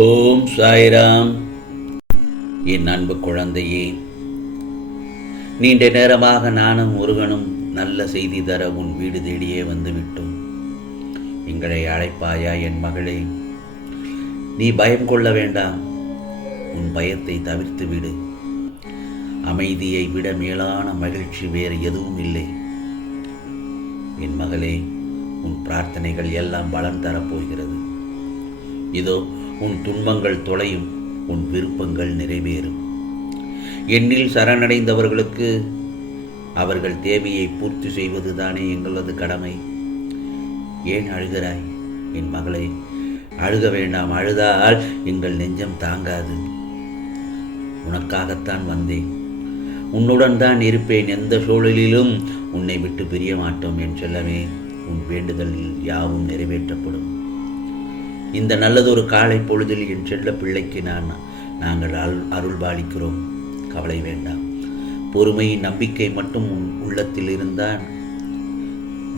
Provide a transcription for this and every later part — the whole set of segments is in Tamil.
ஓம் சாய்ராம். என் அன்பு குழந்தையே, நீண்ட நேரமாக நானும் முருகனும் நல்ல செய்தி தர உன் வீடு தேடியே வந்துவிட்டோம். எங்களை அழைப்பாயா என் மகளே? நீ பயம் கொள்ள வேண்டாம். உன் பயத்தை தவிர்த்து விடு. அமைதியை விட மேலான மகிழ்ச்சி வேறு எதுவும் இல்லை. என் மகளே, உன் பிரார்த்தனைகள் எல்லாம் பலன் தரப்போகிறது. இதோ உன் துன்பங்கள் தொலையும், உன் விருப்பங்கள் நிறைவேறும். என்னில் சரணடைந்தவர்களுக்கு அவர்கள் தேவையை பூர்த்தி செய்வதுதானே எங்களது கடமை. ஏன் அழுகிறாய் என் மகளே? அழுக வேண்டாம். அழுதால் எங்கள் நெஞ்சம் தாங்காது. உனக்காகத்தான் வந்தேன். உன்னுடன் தான் இருப்பேன். எந்த சூழலிலும் உன்னை விட்டு பிரிய மாட்டோம் என் செல்லமே. உன் வேண்டுதலில் யாவும் நிறைவேற்றப்படும். இந்த நல்லதொரு காலை பொழுதில் என் செல்ல பிள்ளைக்கு நாங்கள் அருள்பாலிக்கிறோம். கவலை வேண்டாம். பொறுமை, நம்பிக்கை மட்டும் உன் உள்ளத்தில் இருந்தால்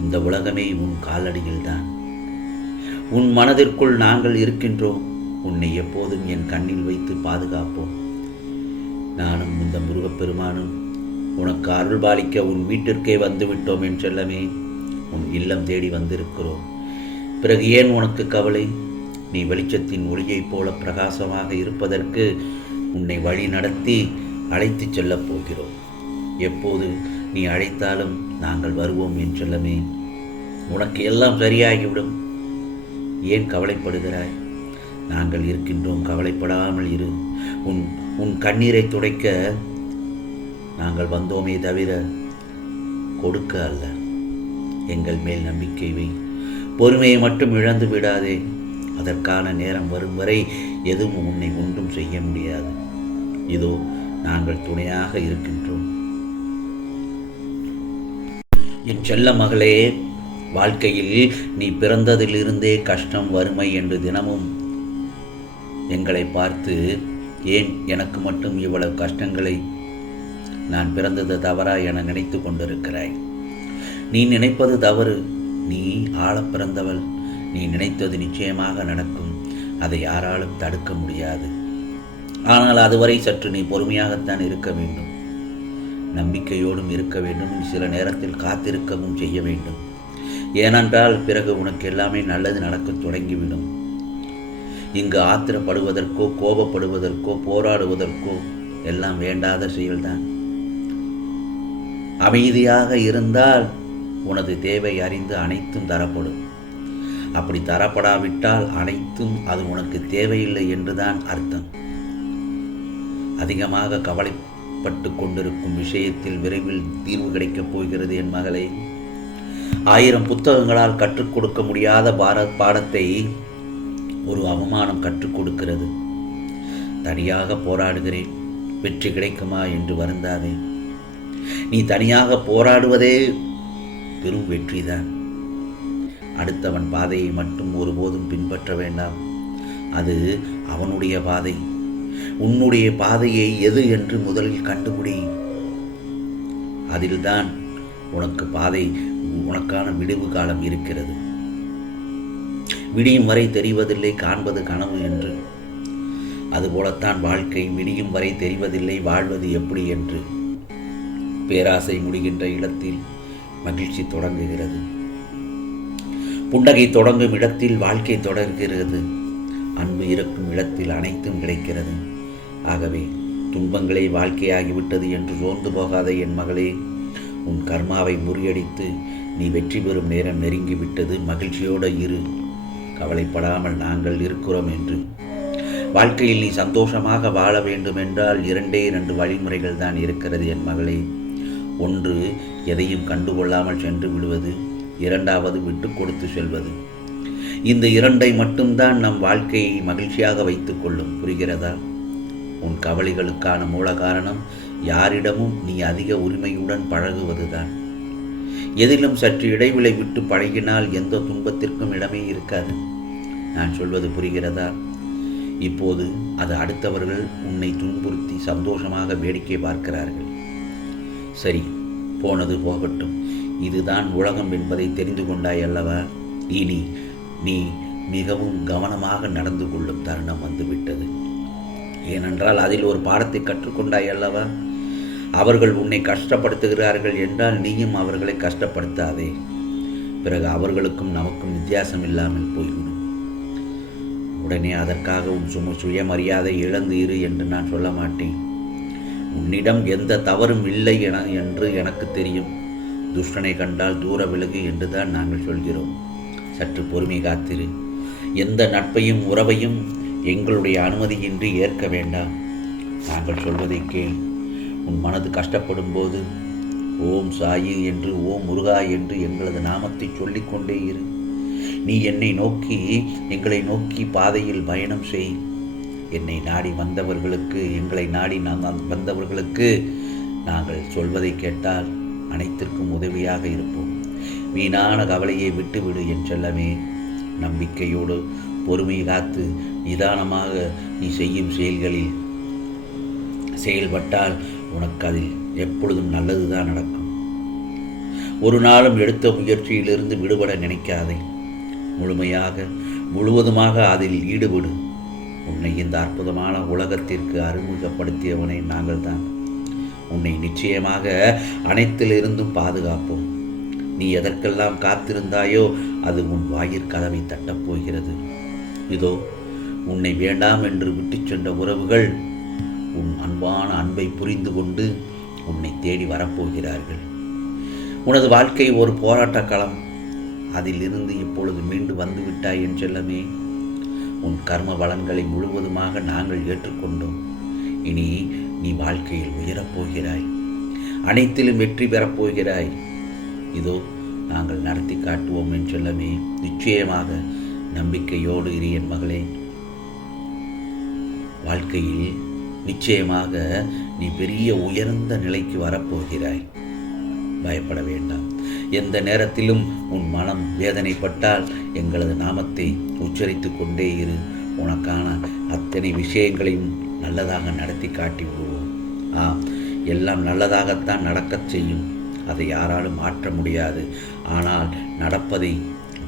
இந்த உலகமே உன் காலடியில்தான். உன் மனதிற்குள் நாங்கள் இருக்கின்றோம். உன்னை எப்போதும் என் கண்ணில் வைத்து பாதுகாப்போம். நானும் இந்த முருகப்பெருமானும் உனக்கு அருள்பாலிக்க உன் வீட்டிற்கே வந்துவிட்டோம் என் செல்லமே. உன் இல்லம் தேடி வந்திருக்கிறோம். பிறகு ஏன் உனக்கு கவலை? நீ வெளிச்சத்தின் ஒளியைப் போல பிரகாசமாக இருப்பதற்கு உன்னை வழி நடத்தி அழைத்துச் செல்லப் போகிறோம். எப்போது நீ அழைத்தாலும் நாங்கள் வருவோம் என் செல்லமே. உனக்கு எல்லாம் சரியாகிவிடும். ஏன் கவலைப்படுகிறாய்? நாங்கள் இருக்கின்றோம். கவலைப்படாமல் இரு. உன் கண்ணீரை துடைக்க நாங்கள் வந்தோமே தவிர கொடுக்க அல்ல. எங்கள் மேல் நம்பிக்கை வை. பொறுமையை மட்டும் இழந்து விடாதே. அதற்கான நேரம் வரும் வரை எதுவும் உன்னை ஒன்றும் செய்ய முடியாது. இதோ நாங்கள் துணையாக இருக்கின்றோம். என் செல்ல மகளே, வாழ்க்கையில் நீ பிறந்ததிலிருந்தே கஷ்டம், வறுமை என்று தினமும் எங்களை பார்த்து ஏன் எனக்கு மட்டும் இவ்வளவு கஷ்டங்களை, நான் பிறந்தது தவறா என நினைத்து கொண்டிருக்கிறாய். நீ நினைப்பது தவறு. நீ ஆள பிறந்தவள். நீ நினைத்தது நிச்சயமாக நடக்கும். அதை யாராலும் தடுக்க முடியாது. ஆனால் அதுவரை சற்று நீ பொறுமையாகத்தான் இருக்க வேண்டும். நம்பிக்கையோடும் இருக்க வேண்டும். சில நேரத்தில் காத்திருக்கவும் செய்ய வேண்டும். ஏனென்றால் பிறகு உனக்கு எல்லாமே நல்லது நடக்க தொடங்கிவிடும். இங்கு ஆத்திரப்படுவதற்கோ, கோபப்படுவதற்கோ, போராடுவதற்கோ எல்லாம் வேண்டாத செயல்தான். அமைதியாக இருந்தால் உனது தேவை அறிந்து அனைத்தும் தரப்படும். அப்படி தரப்படாவிட்டால் அனைத்தும் அது உனக்கு தேவையில்லை என்றுதான் அர்த்தம். அதிகமாக கவலைப்பட்டு கொண்டிருக்கும் விஷயத்தில் விரைவில் தீர்வு கிடைக்கப் போகிறது என் மகளே. 1000 புத்தகங்களால் கற்றுக் கொடுக்க முடியாத பாடத்தை ஒரு அவமானம் கற்றுக் கொடுக்கிறது. தனியாக போராடுகிறேன், வெற்றி கிடைக்குமா என்று வருந்தாதே. நீ தனியாக போராடுவதே பெரும் வெற்றிதான். அடுத்தவன் பாதையை மட்டும் ஒருபோதும் பின்பற்ற வேண்டாம். அது அவனுடைய பாதை. உன்னுடைய பாதையை எது என்று முதலில் கண்டுபிடி. அதில்தான் உனக்கான விடிவு காலம் இருக்கிறது. விடியும் வரை தெரிவதில்லை, காண்பது கனவு என்று. அதுபோலத்தான் வாழ்க்கை. விடியும் வரை தெரிவதில்லை, வாழ்வது எப்படி என்று. பேராசை முடிகின்ற இடத்தில் மகிழ்ச்சி தொடங்குகிறது. புன்னகை தொடங்கும் இடத்தில் வாழ்க்கை தொடர்கிறது. அன்பு இருக்கும் இடத்தில் அனைத்தும் கிடைக்கிறது. ஆகவே துன்பங்களே வாழ்க்கையாகிவிட்டது என்று சோர்ந்து போகாத என் மகளே. உன் கர்மாவை முறியடித்து நீ வெற்றி பெறும் நேரம் நெருங்கிவிட்டது. மகிழ்ச்சியோடு இரு. கவலைப்படாமல் நாங்கள் இருக்கிறோம் என்று. வாழ்க்கையில் நீ சந்தோஷமாக வாழ வேண்டுமென்றால் 2 வழிமுறைகள் தான் இருக்கிறது என் மகளே. ஒன்று, எதையும் கண்டுகொள்ளாமல் சென்று விடுவது. 2வது, விட்டு கொடுத்து செல்வது. இந்த 2ஐ மட்டும்தான் நம் வாழ்க்கையை மகிழ்ச்சியாக வைத்துக் கொள்ளும். புரிகிறதா? உன் கவலைகளுக்கான மூல காரணம் யாரிடமும் நீ அதிக உரிமையுடன் பழகுவதுதான். எதிலும் சற்று இடைவெளி விட்டு பழகினால் எந்த துன்பத்திற்கும் இடமே இருக்காது. நான் சொல்வது புரிகிறதா? இப்போது அது அடுத்தவர்கள் உன்னை துன்புறுத்தி சந்தோஷமாக வேடிக்கை பார்க்கிறார்கள். சரி, போனது போகட்டும். இதுதான் உலகம் என்பதை தெரிந்து கொண்டாய் அல்லவா? இனி நீ மிகவும் கவனமாக நடந்து கொள்ளும் தருணம் வந்துவிட்டது. ஏனென்றால் அதில் ஒரு பாடத்தை கற்றுக்கொண்டாய் அல்லவா? அவர்கள் உன்னை கஷ்டப்படுத்துகிறார்கள் என்றால் நீயும் அவர்களை கஷ்டப்படுத்தாதே. பிறகு அவர்களுக்கும் நமக்கும் வித்தியாசம் இல்லாமல் போய்விடும். உடனே அதற்காக உன் சுயமரியாதை இழந்து இரு என்று நான் சொல்ல மாட்டேன். உன்னிடம் எந்த தவறும் இல்லை என்று எனக்கு தெரியும். துஷ்டனை கண்டால் தூர விலகு என்றுதான் நாங்கள் சொல்கிறோம். சற்று பொறுமை காத்திரு. எந்த நட்பையும் உறவையும் எங்களுடைய அனுமதியின்றி ஏற்க வேண்டாம். நாங்கள் சொல்வதை கேள். உன் மனது கஷ்டப்படும் போது ஓம் சாயி என்று, ஓம் முருகா என்று எங்களது நாமத்தை சொல்லிக்கொண்டே இரு. நீ எங்களை நோக்கி பாதையில் பயணம் செய். என்னை நாடி வந்தவர்களுக்கு, எங்களை நாடி வந்தவர்களுக்கு நாங்கள் சொல்வதை கேட்டால் அனைத்திற்கும் உதவியாக இருப்போம். வீணான கவலையை விட்டுவிடு என் செல்லமே. நம்பிக்கையோடு பொறுமை காத்து நிதானமாக நீ செய்யும் செயல்களில் செயல்பட்டால் உனக்கு அதில் எப்பொழுதும் நல்லதுதான் நடக்கும். ஒரு நாளும் எடுத்த முயற்சியிலிருந்து விடுபட நினைக்காதே. முழுவதுமாக அதில் ஈடுபடு. உன்னை இந்த அற்புதமான உலகத்திற்கு அறிமுகப்படுத்தியவனை நாங்கள் தான். உன்னை நிச்சயமாக அனைத்திலிருந்தும் பாதுகாப்போம். நீ எதற்கெல்லாம் காத்திருந்தாயோ அது உன் வாயிற்கதவை தட்டப்போகிறது. இதோ உன்னை வேண்டாம் என்று விட்டு சென்ற உறவுகள் உன் அன்பான அன்பை புரிந்து கொண்டு உன்னை தேடி வரப்போகிறார்கள். உனது வாழ்க்கை ஒரு போராட்ட களம். அதிலிருந்து இப்பொழுது மீண்டு வந்துவிட்டாய் என் செல்லமே. உன் கர்ம பலன்களை முழுவதுமாக நாங்கள் ஏற்றுக்கொண்டோம். இனி நீ வாழ்க்கையில் உயரப்போகிறாய். அனைத்திலும் வெற்றி பெறப்போகிறாய். இதோ நாங்கள் நடத்தி காட்டுவோம் என் செல்லமே. நிச்சயமாக நம்பிக்கையோடு இரு என் மகளே. வாழ்க்கையில் நிச்சயமாக நீ பெரிய உயர்ந்த நிலைக்கு வரப்போகிறாய். பயப்பட வேண்டாம். எந்த நேரத்திலும் உன் மனம் வேதனைப்பட்டால் எங்களது நாமத்தை உச்சரித்து கொண்டே இரு. உனக்கான அத்தனை விஷயங்களையும் நல்லதாக நடத்தி காட்டி விடுவோம். எல்லாம் நல்லதாகத்தான் நடக்கச் செய்யும். அதை யாராலும் மாற்ற முடியாது. ஆனால் நடப்பதை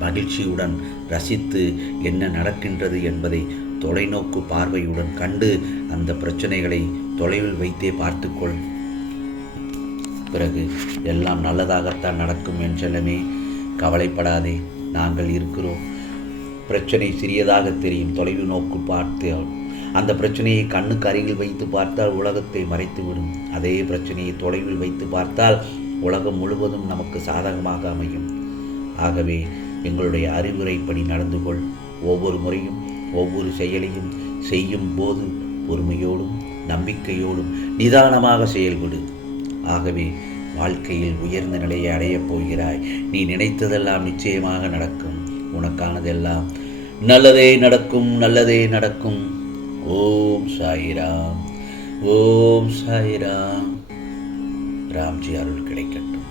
மகிழ்ச்சியுடன் ரசித்து என்ன நடக்கின்றது என்பதை தொலைநோக்கு பார்வையுடன் கண்டு அந்த பிரச்சனைகளை தொலைவில் வைத்தே பார்த்துக்கொள். பிறகு எல்லாம் நல்லதாகத்தான் நடக்கும் என் செல்லமே. கவலைப்படாதே, நாங்கள் இருக்கிறோம். பிரச்சனை சிறியதாக தெரியும். தொலைவு நோக்கு பார்த்து அந்த பிரச்சனையை கண்ணுக்கு அருகில் வைத்து பார்த்தால் உலகத்தை மறைத்துவிடும். அதே பிரச்சனையை தொலைவில் வைத்து பார்த்தால் உலகம் முழுவதும் நமக்கு சாதகமாக அமையும். ஆகவே எங்களுடைய அறிவுரைப்படி நடந்து கொள். ஒவ்வொரு முறையும் ஒவ்வொரு செயலையும் செய்யும் போது பொறுமையோடும் நம்பிக்கையோடும் நிதானமாக செயல்படு. ஆகவே வாழ்க்கையில் உயர்ந்த நிலையை அடையப் போகிறாய். நீ நினைத்ததெல்லாம் நிச்சயமாக நடக்கும். உனக்கானதெல்லாம் நல்லதே நடக்கும், நல்லதே நடக்கும். ஓம் சாய்ராம், ஓம் சாய்ராம். ராம்ஜி அருள் கிடைக்கட்டும்.